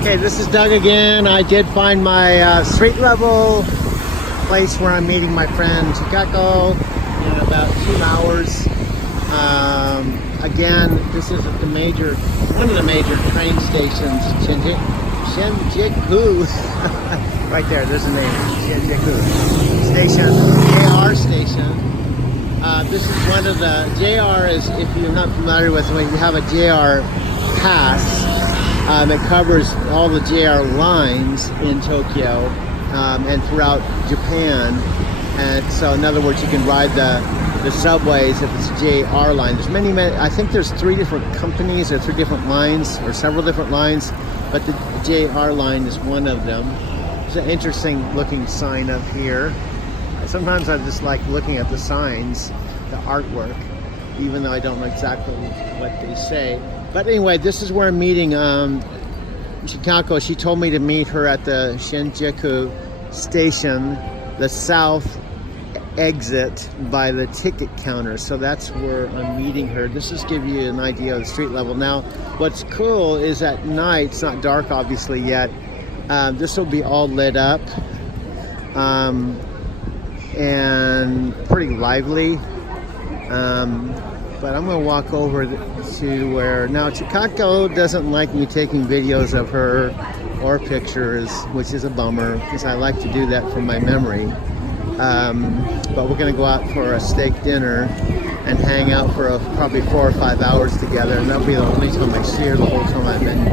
Okay, this is Doug again. I did find my street level place where I'm meeting my friend Chikako in about 2 hours. Again, this is at one of the major train stations, Shinjuku. Right there, there's a name, Shinjuku Station, JR station. This is one of the, JR is, if you're not familiar with it, we have a JR pass. It covers all the JR lines in Tokyo and throughout Japan. And so, in other words, you can ride the subways if it's a JR line. There's many, I think there's 3 different companies or 3 different lines or several different lines, but the JR line is one of them. There's an interesting looking sign up here. Sometimes I just like looking at the signs, the artwork, even though I don't know exactly what they say. But anyway, this is where I'm meeting Chikako. She told me to meet her at the Shinjuku station, the south exit by the ticket counter. So that's where I'm meeting her. This is give you an idea of the street level. Now, what's cool is at night, it's not dark obviously yet, this will be all lit up and pretty lively. But I'm going to walk over to where, now Chikako doesn't like me taking videos of her or pictures, which is a bummer because I like to do that for my memory. But we're going to go out for a steak dinner and hang out for probably 4 or 5 hours together, and that'll be the only time I see her the whole time I've been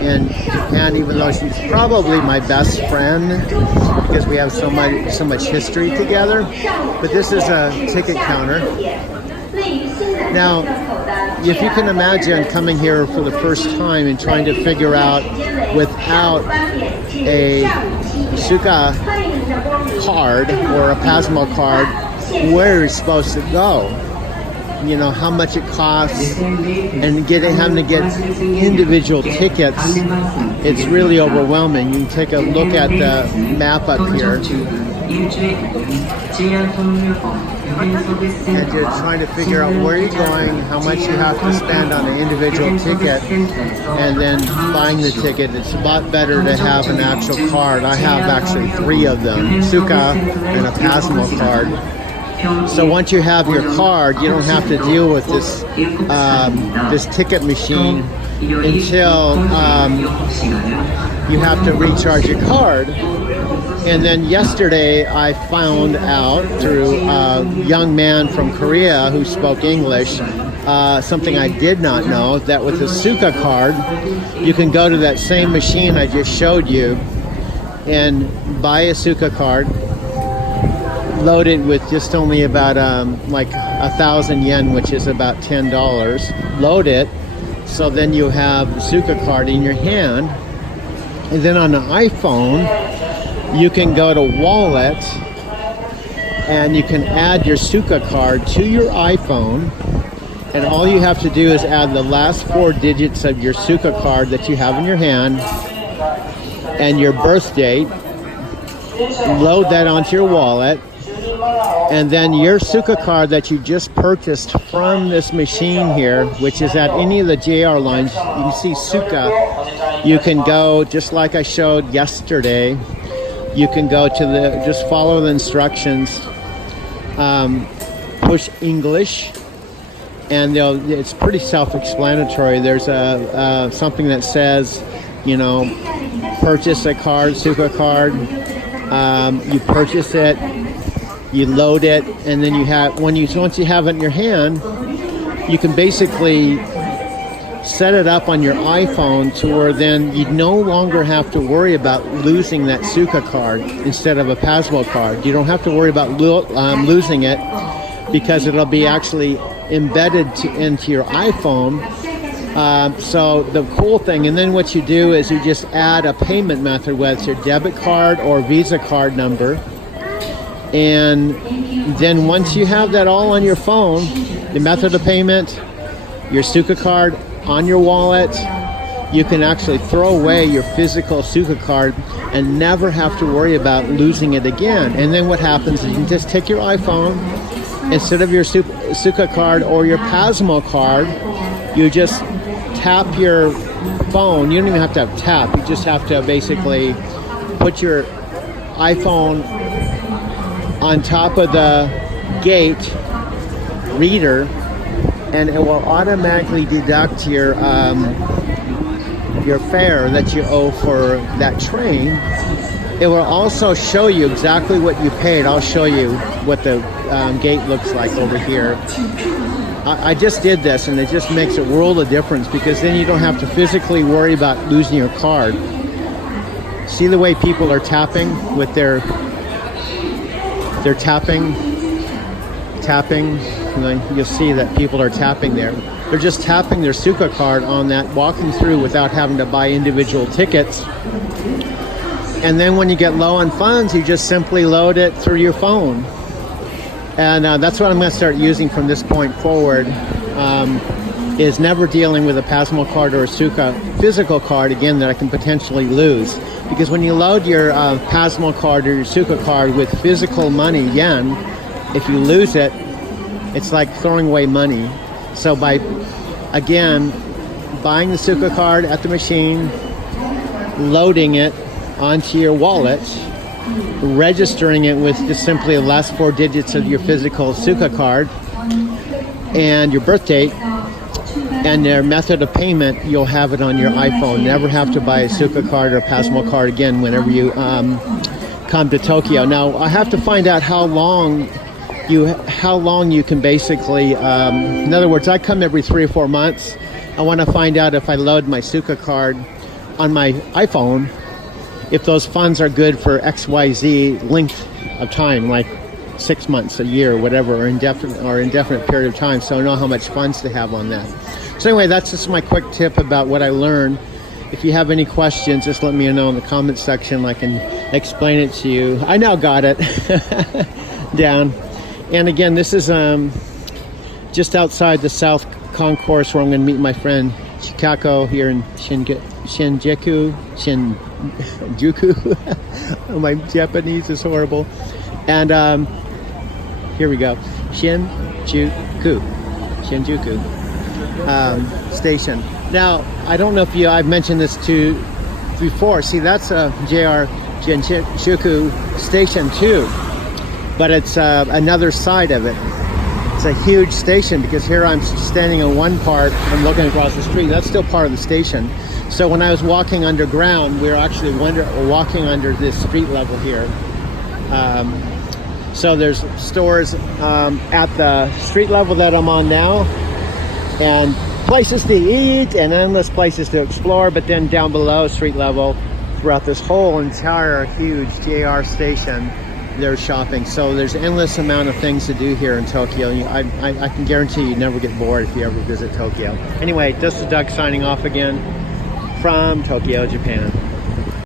in Japan, even though she's probably my best friend because we have so much history together. But this is a ticket counter. Now, if you can imagine coming here for the first time and trying to figure out without a Suica card or a Pasmo card where you're supposed to go, you know, how much it costs, and having to get individual tickets, it's really overwhelming. You can take a look at the map up here, and you're trying to figure out where you're going, how much you have to spend on an individual ticket, and then buying the ticket. It's a lot better to have an actual card. I have actually 3 of them, Suica and a Pasmo card. So once you have your card, you don't have to deal with this this ticket machine until you have to recharge your card. And then yesterday I found out through a young man from Korea who spoke English, something I did not know, that with the Suica card, you can go to that same machine I just showed you and buy a Suica card, loaded with just only about like 1,000 yen, which is about $10. Load it, so then you have the Suica card in your hand, and then on the iPhone you can go to Wallet and you can add your Suica card to your iPhone, and all you have to do is add the last 4 digits of your Suica card that you have in your hand and your birth date. Load that onto your wallet, and then your Suica card that you just purchased from this machine here, which is at any of the JR lines, you can see Suica, you can go, just like I showed yesterday, you can go to just follow the instructions, push English, and it's pretty self-explanatory. There's something that says, you know, purchase a card, Suica card. You purchase it, you load it, and then you have, once you have it in your hand, you can basically set it up on your iPhone to where then you no longer have to worry about losing that Suica card instead of a Pasmo card. You don't have to worry about losing it because it'll be actually embedded into your iPhone. So the cool thing, and then what you do is you just add a payment method, whether it's your debit card or Visa card number, and then once you have that all on your phone, the method of payment, your Suica card on your wallet, you can actually throw away your physical Suica card and never have to worry about losing it again. And then what happens is you can just take your iPhone, instead of your Suica card or your Pasmo card, you just tap your phone. You don't even have to have tap. You just have to basically put your iPhone on top of the gate reader, and it will automatically deduct your fare that you owe for that train. It will also show you exactly what you paid. I'll show you what the gate looks like over here. I just did this, and it just makes a world of difference, because then you don't have to physically worry about losing your card. See the way people are tapping with they're tapping. You'll see that people are tapping there. They're just tapping their Suica card on that, walking through without having to buy individual tickets. And then when you get low on funds, you just simply load it through your phone. And that's what I'm going to start using from this point forward, is never dealing with a Pasmo card or a Suica physical card, again, that I can potentially lose. Because when you load your Pasmo card or your Suica card with physical money, yen, if you lose it, it's like throwing away money. So by, again, buying the Suica card at the machine, loading it onto your wallet, registering it with just simply the last 4 digits of your physical Suica card and your birth date and their method of payment, you'll have it on your iPhone. Never have to buy a Suica card or a Pasmo card again whenever you come to Tokyo. Now, I have to find out how long you can basically, in other words, I come every 3 or 4 months. I want to find out if I load my Suica card on my iPhone, if those funds are good for XYZ length of time, like 6 months, a year, whatever, or indefinite period of time, so I know how much funds to have on that. So anyway, that's just my quick tip about what I learned. If you have any questions, just let me know in the comment section. I can explain it to you. I now got it down. And again, this is just outside the South Concourse, where I'm going to meet my friend Chikako here in Shinjuku. My Japanese is horrible. And here we go. Shinjuku station. Now, I don't know if I've mentioned this to you before. See, that's a JR Shinjuku station too. But it's another side of it. It's a huge station, because here I'm standing on one part, I'm looking across the street. That's still part of the station. So when I was walking underground, we were actually walking under this street level here. So there's stores at the street level that I'm on now, and places to eat and endless places to explore. But then down below street level, throughout this whole entire huge JR station, there's shopping. So there's an endless amount of things to do here in Tokyo. I can guarantee you never get bored if you ever visit Tokyo. Anyway, Dusty Doug signing off again from Tokyo, Japan.